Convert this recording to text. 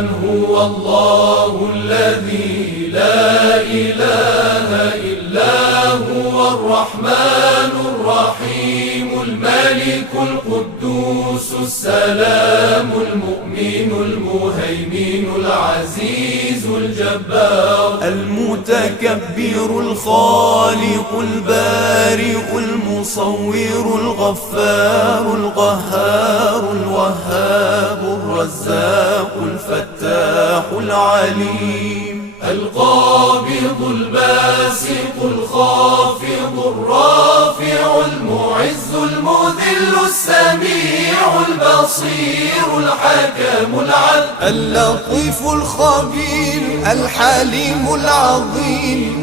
من هو الله الذي لا إله إلا هو الرحمن الرحيم الملك القدوس السلام المؤمن المهيمن العزيز الجبار المتكبر الخالق البارئ المصور الغفار القهار الوهاب الرزاق الفتاح العليم القابض الباسط الخافض الرافع المعز المذل السميع البصير الحكم العدل اللطيف الخبير الحليم العظيم